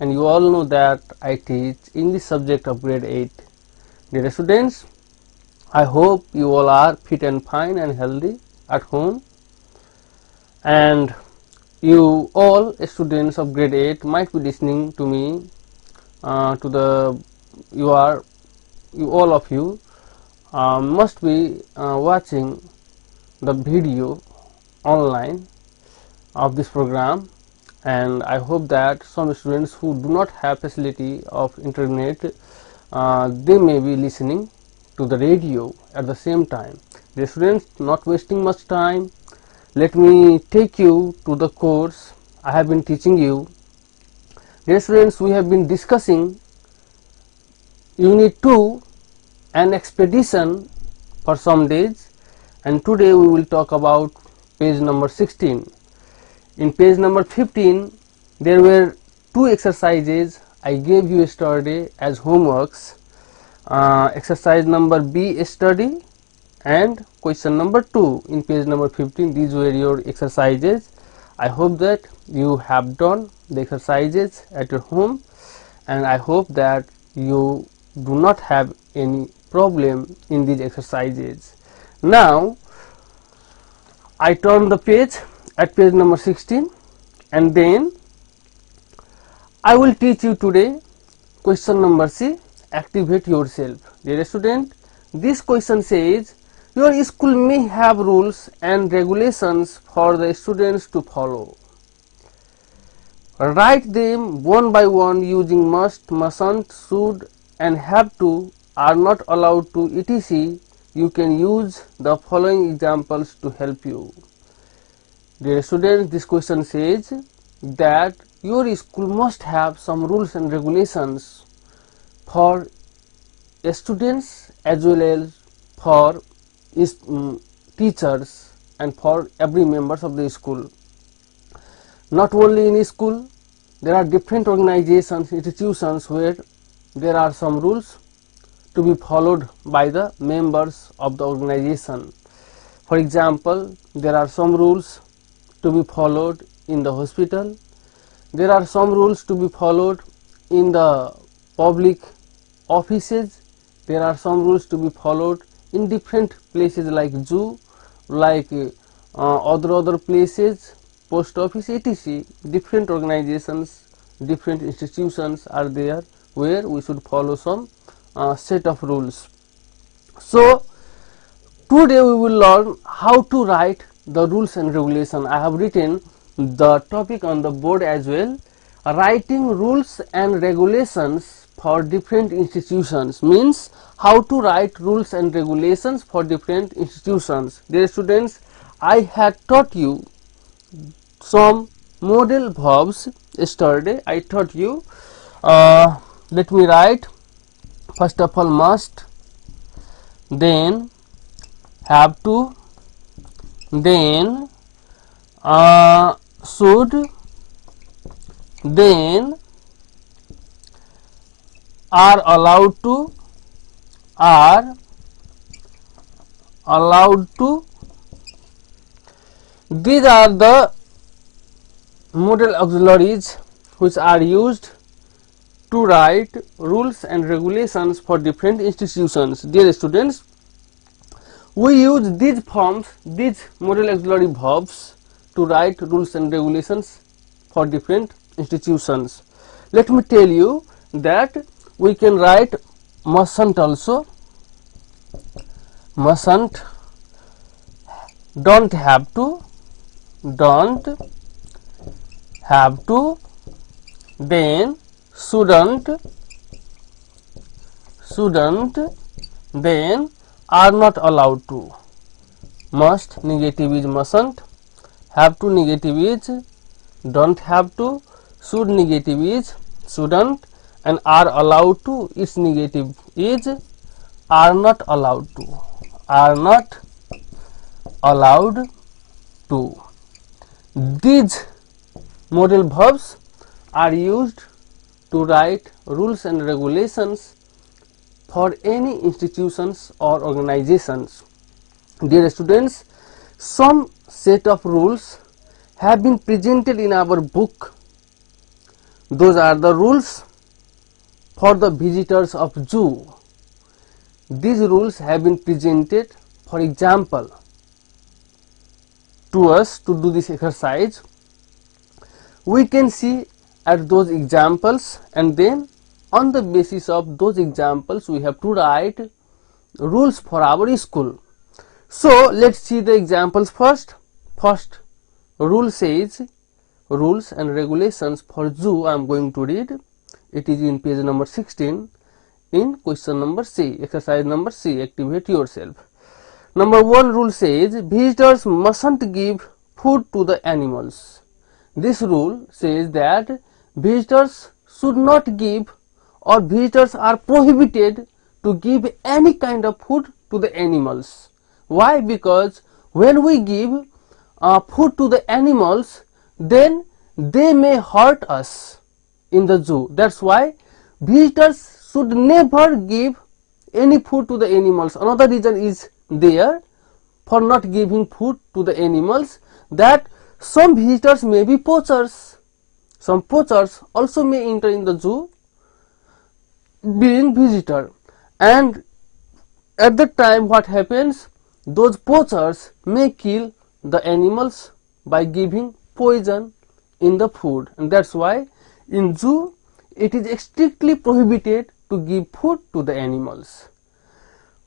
and you all know that I teach English subject of grade 8. Dear students, I hope you all are fit and fine and healthy at home, and you all students of grade 8 might be listening to me you all of you must be watching the video online of this program, and I hope that some students who do not have facility of internet they may be listening to the radio at the same time. Dear students, not wasting much time, let me take you to the course I have been teaching you. Dear students, we have been discussing Unit 2, an expedition, for some days, and today we will talk about page number 16. In page number 15, there were two exercises I gave you yesterday as homeworks. Exercise number B, study, and question number 2 in page number 15. These were your exercises. I hope that you have done the exercises at your home, and I hope that you do not have any problem in these exercises. Now I turn the page at page number 16, and then I will teach you today question number C, activate yourself. Dear student, this question says your school may have rules and regulations for the students to follow. Write them one by one using must, mustn't, should, and have to, are not allowed to, etc. You can use the following examples to help you. Dear students, this question says that your school must have some rules and regulations for students as well as for teachers and for every members of the school. Not only in school, there are different organizations, institutions where there are some rules to be followed by the members of the organization. For example, there are some rules to be followed in the hospital. There are some rules to be followed in the public offices. There are some rules to be followed in different places like zoo, like other places, post office, etc. Different organizations, different institutions are there where we should follow some set of rules. So today we will learn how to write the rules and regulation. I have written the topic on the board as well. Writing rules and regulations for different institutions means how to write rules and regulations for different institutions. Dear students, I had taught you some modal verbs yesterday. I taught you, let me write, first of all must, then have to, then should, then are allowed to, are allowed to. These are the modal auxiliaries which are used to write rules and regulations for different institutions. Dear students, we use these forms, these modal auxiliary verbs to write rules and regulations for different institutions. Let me tell you that we can write mustn't also, mustn't, don't have to, don't have to, then shouldn't, shouldn't, then are not allowed to. Must negative is mustn't, have to negative is don't have to, should negative is shouldn't, and are allowed to, its negative is are not allowed to, are not allowed to. These modal verbs are used to write rules and regulations for any institutions or organizations. Dear students, some set of rules have been presented in our book Those are the rules for the visitors of zoo. These rules have been presented, for example, to us to do this exercise. We can see at those examples, and then on the basis of those examples we have to write rules for our school. So let's see the examples first. First rule says, rules and regulations for zoo. I am going to read. It is in page number 16 in question number C, exercise number C. Activate yourself. Number 1 rule says, visitors mustn't give food to the animals. This rule says that visitors should not give, or visitors are prohibited to give any kind of food to the animals. Why? Because when we give food to the animals, then they may hurt us in the zoo. That's why visitors should never give any food to the animals. Another reason is there for not giving food to the animals, that some visitors may be poachers. Some poachers also may enter in the zoo being visitor, and at that time what happens, those poachers may kill the animals by giving poison in the food, and that's why in zoo it is strictly prohibited to give food to the animals.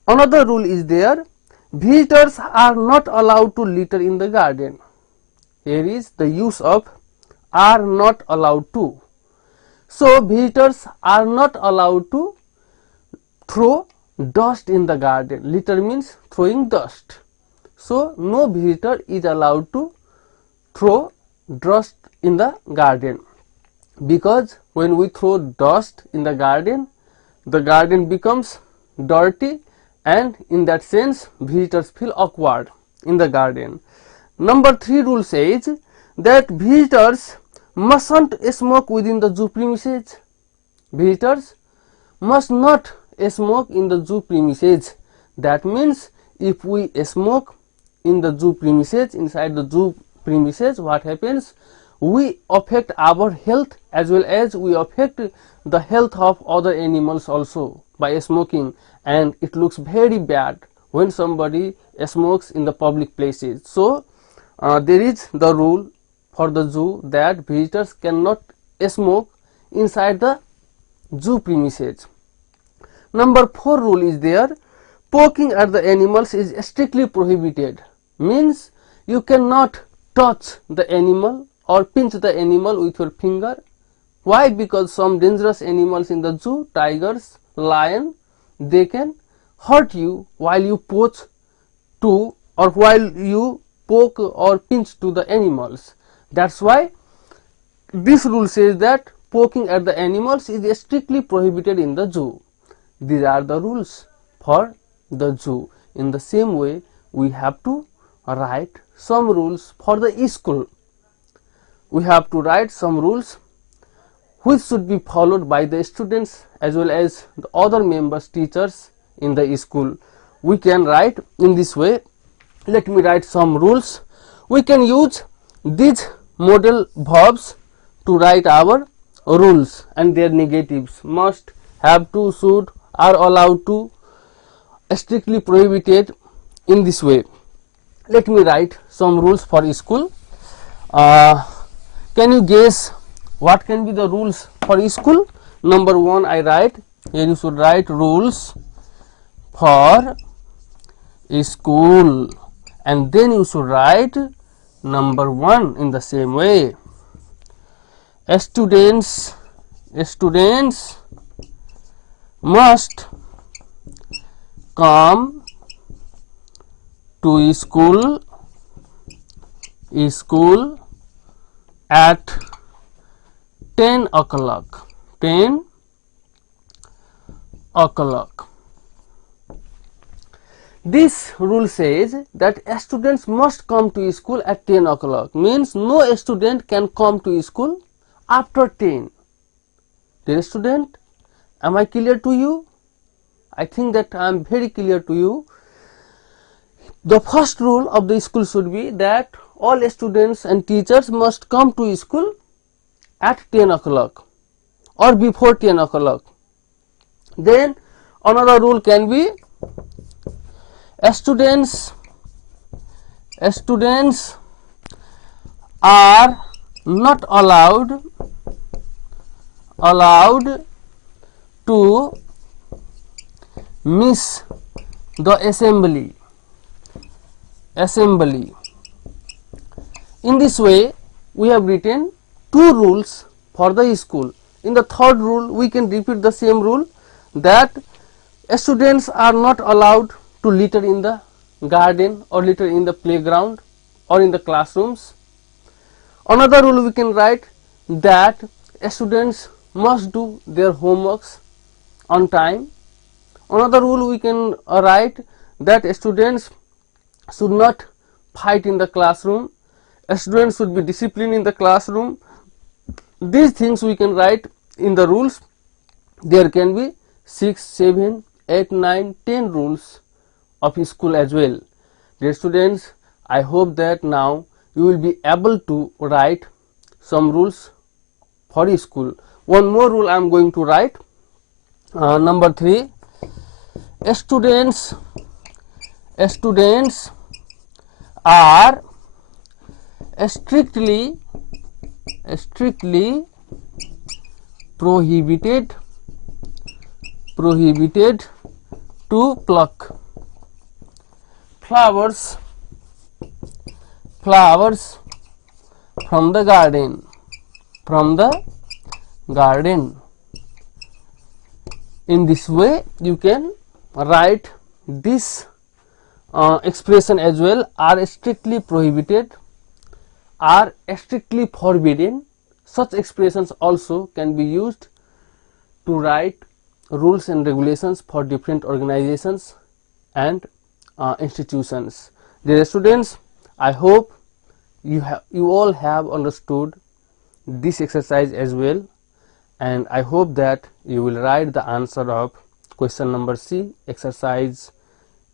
Another rule is there, visitors are not allowed to litter in the garden. Here is the use of are not allowed to. So visitors are not allowed to throw dust in the garden. Litter means throwing dust. So no visitor is allowed to throw dust in the garden, because when we throw dust in the garden becomes dirty, and in that sense visitors feel awkward in the garden. Number 3 rule says that visitors mustn't smoke within the zoo premises. Visitors must not smoke in the zoo premises. That means if we smoke in the zoo premises, inside the zoo premises, what happens? We affect our health as well as we affect the health of other animals also by smoking, and it looks very bad when somebody smokes in the public places. So there is the rule for the zoo that visitors cannot smoke inside the zoo premises. Number 4 rule is there, poking at the animals is strictly prohibited. Means you cannot touch the animal or pinch the animal with your finger. Why? Because some dangerous animals in the zoo, tigers, lion, they can hurt you while you poach to, or while you poke or pinch to the animals. That's why this rule says that poking at the animals is strictly prohibited in the zoo. These are the rules for the zoo. In the same way, we have to write some rules for the school. We have to write some rules which should be followed by the students as well as the other members, teachers in the school. We can write in this way. Let me write some rules. We can use these modal verbs to write our rules and their negatives. Must, have to, should, are allowed to, strictly prohibited, in this way. Let me write some rules for school. Can you guess what can be the rules for school? Number 1 I write, here you should write rules for school, and then you should write number 1 in the same way. Students must come to school at 10 o'clock. 10 o'clock. This rule says that students must come to school at 10 o'clock. Means no student can come to school after 10. Dear student, am I clear to you? I think that I am very clear to you. The first rule of the school should be that all students and teachers must come to school at 10 o'clock. or before 10 o'clock. Then another rule can be students are not allowed to miss the assembly. In this way, we have written two rules for the school. In the third rule, we can repeat the same rule, that students are not allowed to litter in the garden or litter in the playground or in the classrooms. Another rule we can write, that students must do their homeworks on time. Another rule we can write, that students should not fight in the classroom. Students should be disciplined in the classroom. These things we can write in the rules. There can be 6, 7, 8, 9, 10 rules of school as well. Dear students, I hope that now you will be able to write some rules for school. One more rule I am going to write. Number 3, students are strictly prohibited to pluck flowers from the garden. In this way, you can write this expression as well, are strictly prohibited, are strictly forbidden. Such expressions also can be used to write rules and regulations for different organizations and institutions. Dear students, I hope you all have understood this exercise as well, and I hope that you will write the answer of question number C exercise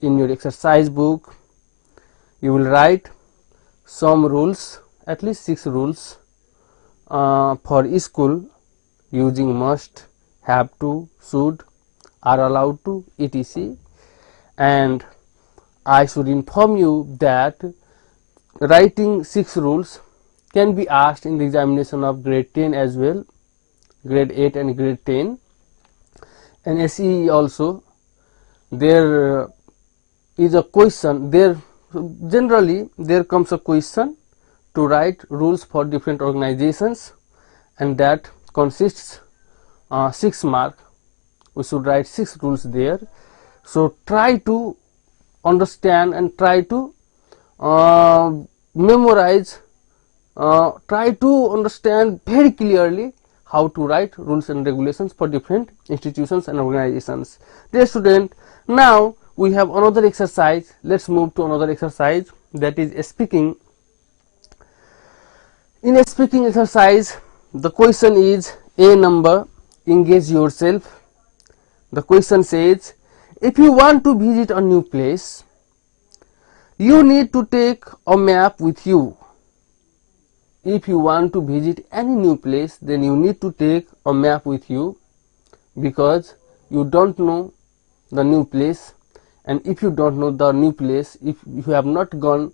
in your exercise book. You will write some rules, at least 6 rules for school using must, have to, should, are allowed to, etc. And I should inform you that writing 6 rules can be asked in the examination of grade 10 as well, grade 8 and grade 10, and SEE also. There is a question, generally there comes a question to write rules for different organizations, and that consists 6 mark. We should write 6 rules there. So try to understand and try to memorize, try to understand very clearly how to write rules and regulations for different institutions and organizations. Dear student, now we have another exercise. Let's move to another exercise, that is speaking. In a speaking exercise, the question is a number, engage yourself. The question says, if you want to visit a new place, you need to take a map with you. If you want to visit any new place, then you need to take a map with you, because you don't know the new place, and if you don't know the new place, if you have not gone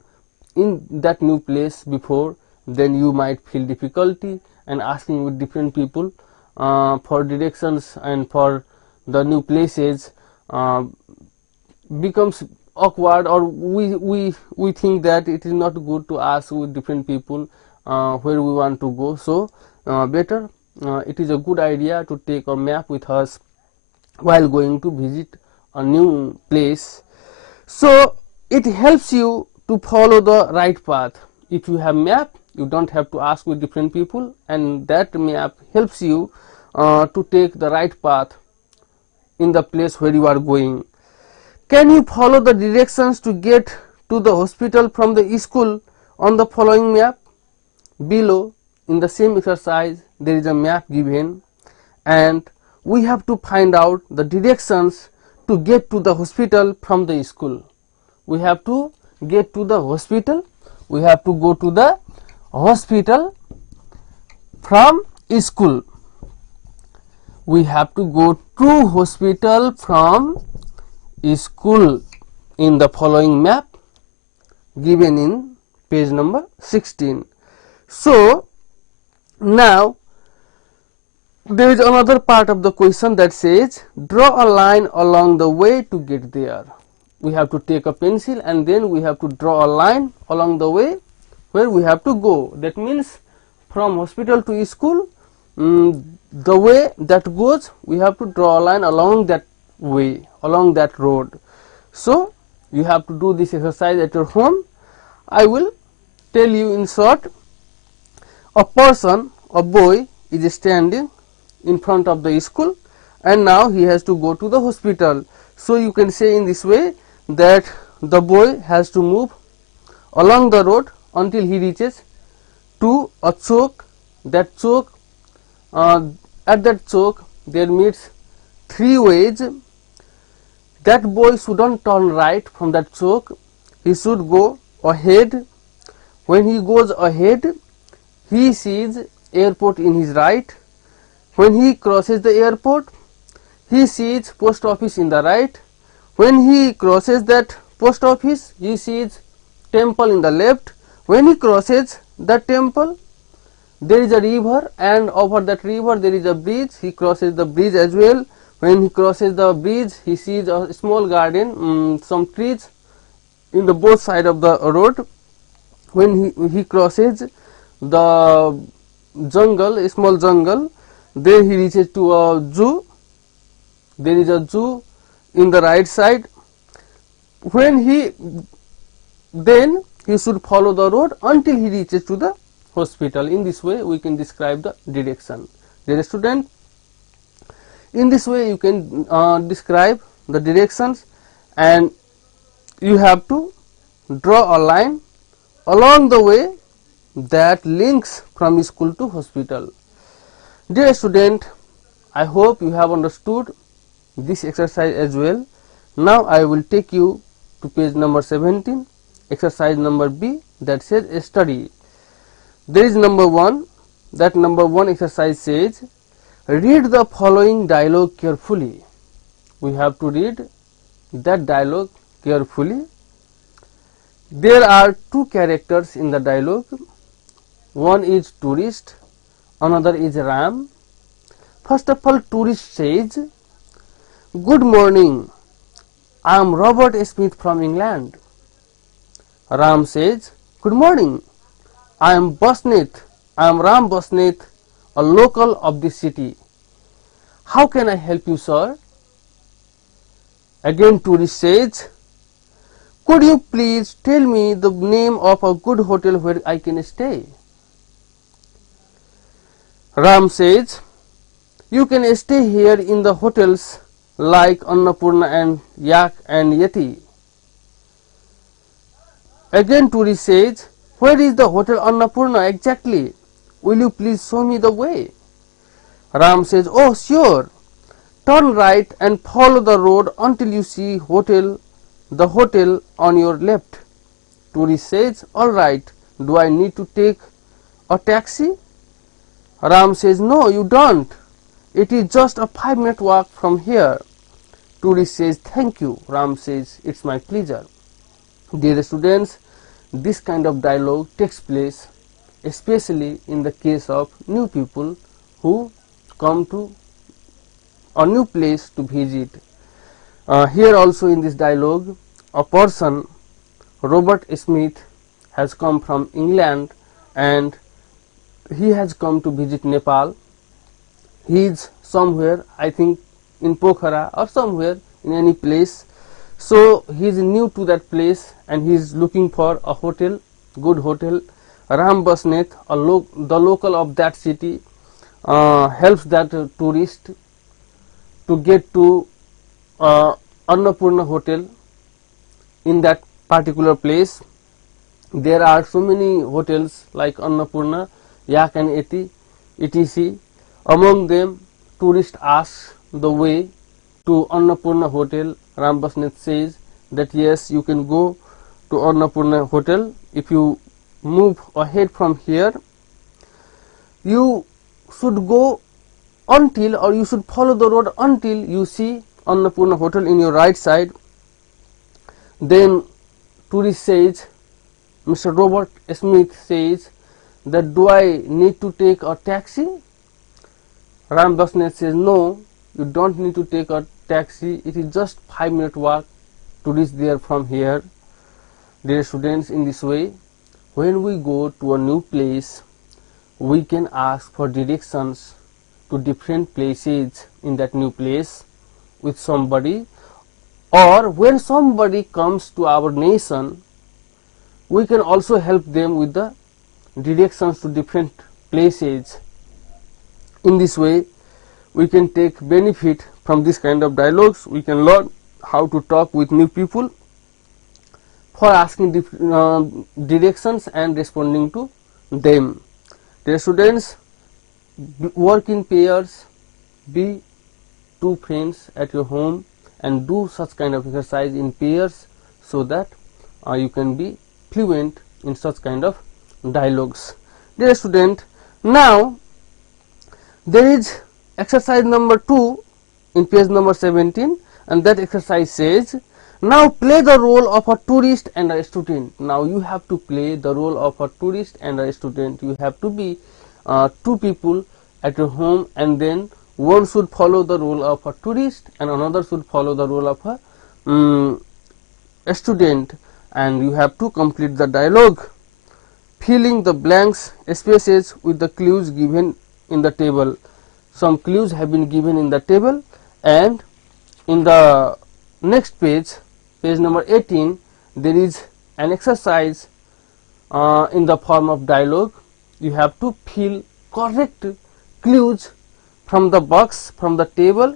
in that new place before, then you might feel difficulty, and asking with different people for directions and for the new places becomes awkward, or we think that it is not good to ask with different people where we want to go. So better it is a good idea to take a map with us while going to visit a new place. So it helps you to follow the right path. If you have map, you don't have to ask with different people, and that map helps you to take the right path in the place where you are going. Can you follow the directions to get to the hospital from the school on the following map? Below in the same exercise there is a map given, and we have to find out the directions to get to the hospital from the school. We have to get to the hospital, we have to go to the hospital from school. we have to go to hospital from school in the following map given in page number 16. So now there is another part of the question that says draw a line along the way to get there. We have to take a pencil and then we have to draw a line along the way where we have to go. That means from hospital to school, the way that goes, we have to draw a line along that way, along that road. So you have to do this exercise at your home. I will tell you in short. A person, a boy, is standing in front of the school and now he has to go to the hospital. So you can say in this way that the boy has to move along the road until he reaches to a choke. That choke, at that choke there meets three ways. That boy shouldn't turn right from that choke, he should go ahead. When he goes ahead, he sees airport in his right. When he crosses the airport, he sees post office in the right. When he crosses that post office, he sees temple in the left. When he crosses the temple, there is a river and over that river there is a bridge. He crosses the bridge as well. When he crosses the bridge, he sees a small garden, some trees in the both side of the road. When he crosses the jungle, a small jungle, there he reaches to a zoo. There is a zoo in the right side. Then he should follow the road until he reaches to the hospital. In this way we can describe the direction. Dear student, in this way you can describe the directions and you have to draw a line along the way that links from school to hospital. Dear student, I hope you have understood this exercise as well. Now I will take you to page number 17, exercise number B, that says study. There is number 1. That number 1 exercise says read the following dialogue carefully. We have to read that dialogue carefully. There are two characters in the dialogue. One is tourist, another is Ram. First of all, tourist says, "Good morning, I am Robert Smith from England." Ram says, "Good morning, I am Ram Basneth, a local of this city. How can I help you, sir?" Again tourist says, "Could you please tell me the name of a good hotel where I can stay?" Ram says, "You can stay here in the hotels like Annapurna and Yak and Yeti." Again tourist says, "Where is the hotel Annapurna exactly? Will you please show me the way?" Ram says, "Oh sure. Turn right and follow the road until you see the hotel on your left." Tourist says, "All right. Do I need to take a taxi?" Ram says, "No, you don't. It is just a 5-minute walk from here." Tourist says, "Thank you." Ram says, "It's my pleasure." Dear students, this kind of dialogue takes place especially in the case of new people who come to a new place to visit. Here also in this dialogue, a person, Robert Smith, has come from England and he has come to visit Nepal. He is somewhere, I think in Pokhara or somewhere in any place. So he is new to that place and he is looking for a hotel, good hotel. Ram Basneth, the local of that city, helps that tourist to get to Annapurna hotel in that particular place. There are so many hotels like Annapurna, Yak and Yeti, etc. Among them, tourist asks the way to Annapurna hotel. Ram Basneth says that yes, you can go to Annapurna hotel. If you move ahead from here, you should go until, or you should follow the road until you see Annapurna Hotel in your right side. Then tourist says, Mr. Robert Smith says that, do I need to take a taxi? Ram Basnet says, no, you don't need to take a taxi, it is just 5-minute walk to reach there from here. Dear students, in this way, when we go to a new place, we can ask for directions to different places in that new place with somebody, or when somebody comes to our nation, we can also help them with the directions to different places. In this way, we can take benefit from this kind of dialogues. We can learn how to talk with new people for asking directions and responding to them. Dear students, work in pairs, be two friends at your home and do such kind of exercise in pairs so that you can be fluent in such kind of dialogues. Dear student, now there is exercise number 2 in page number 17, and that exercise says, now play the role of a tourist and a student. Now you have to play the role of a tourist and a student. You have to be two people at your home, and then one should follow the role of a tourist and another should follow the role of a student, and you have to complete the dialogue, filling the blanks spaces with the clues given in the table. Some clues have been given in the table, and in the next page, page number 18, there is an exercise in the form of dialogue. You have to fill correct clues from the box, from the table,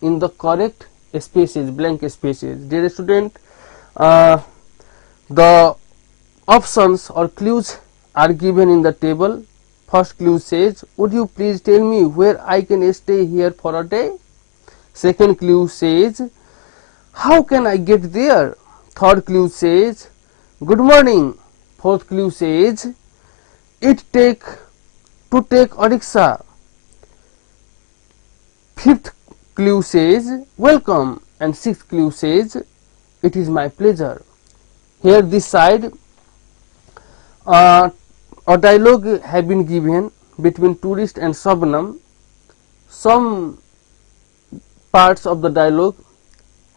in the correct spaces, blank spaces. Dear student, the options or clues are given in the table. First clue says, would you please tell me where I can stay here for a day? Second clue says, how can I get there? Third clue says, good morning. Fourth clue says, to take a rickshaw. Fifth clue says, welcome. And sixth clue says, it is my pleasure. Here this side, a dialogue have been given between tourist and Shabnam. Some parts of the dialogue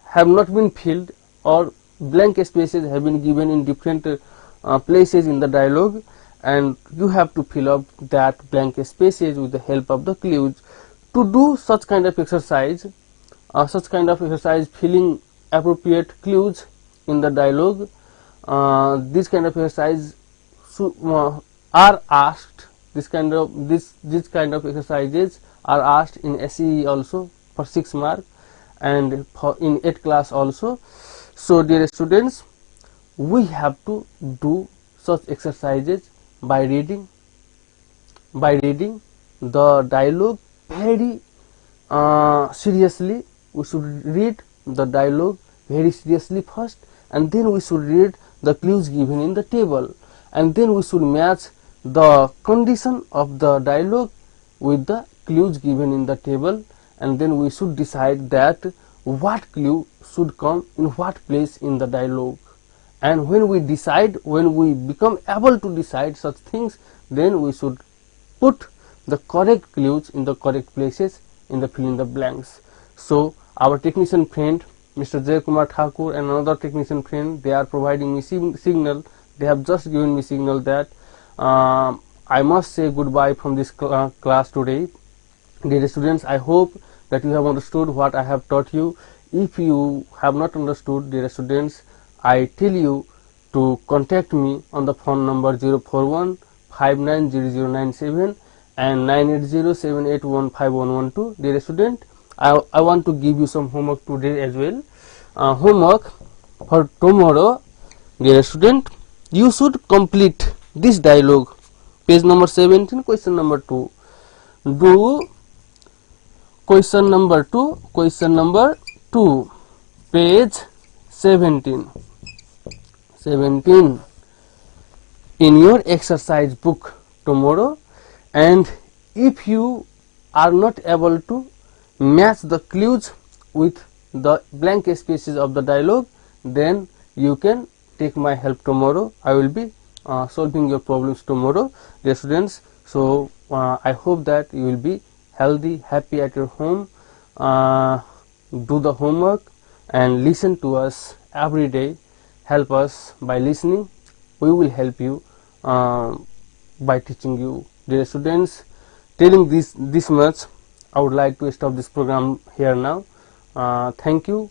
have not been filled, or blank spaces have been given in different places in the dialogue, and you have to fill up that blank spaces with the help of the clues. To do such kind of exercise, filling appropriate clues in the dialogue, this kind of exercise are asked. This kind of exercises are asked in SEE also for 6 marks, and in 8th class also. So dear students, we have to do such exercises by reading the dialogue very seriously. We should read the dialogue very seriously first, and then we should read the clues given in the table, and then we should match the condition of the dialogue with the clues given in the table, and then we should decide that what clue should come in what place in the dialogue. And when we become able to decide such things, then we should put the correct clues in the correct places in the fill in the blanks. So our technician friend Mr. Jay Kumar Thakur and another technician friend, they are providing me signal. They have just given me signal that I must say goodbye from this class today. Dear students, I hope that you have understood what I have taught you. If you have not understood, dear students, I tell you to contact me on the phone number 041 590097 and 98078151112. Dear student, I want to give you some homework today as well. Homework for tomorrow, dear student, you should complete this dialogue. Page number 17, question number 2. Do question number 2, page 17 in your exercise book tomorrow. And if you are not able to match the clues with the blank spaces of the dialogue, then you can take my help tomorrow. I will be solving your problems tomorrow, dear students. So I hope that you will be healthy, happy at your home. Do the homework and listen to us every day. Help us by listening. We will help you by teaching you, dear students. Telling this much, I would like to stop this program here now. Thank you.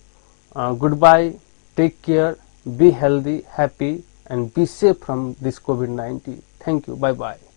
Goodbye. Take care. Be healthy, happy, and be safe from this COVID-19. Thank you. Bye bye.